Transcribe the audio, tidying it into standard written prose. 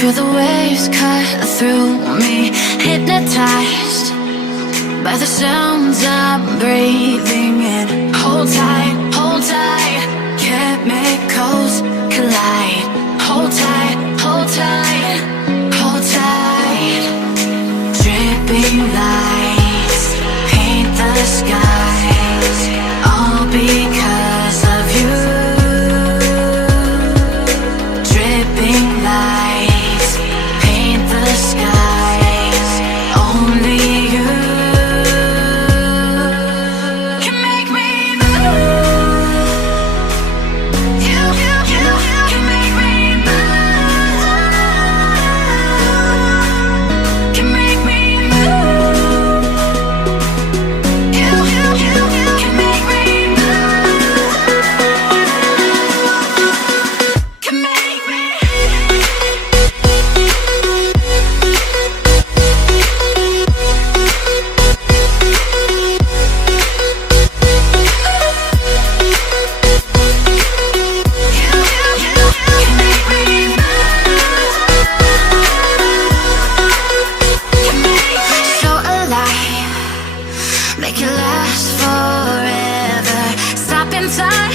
Feel the waves cut through me, hypnotized by the sounds I'm breathing in. Hold tight, chemicals collide. Hold tight, hold tight, hold tight. Dripping lights paint the skies, all because of you. Dripping lights paint the skies, only you can make me move. You can make me move. Can make me move. You can make me move. Can make me. So alive, make it last forever. Stop in time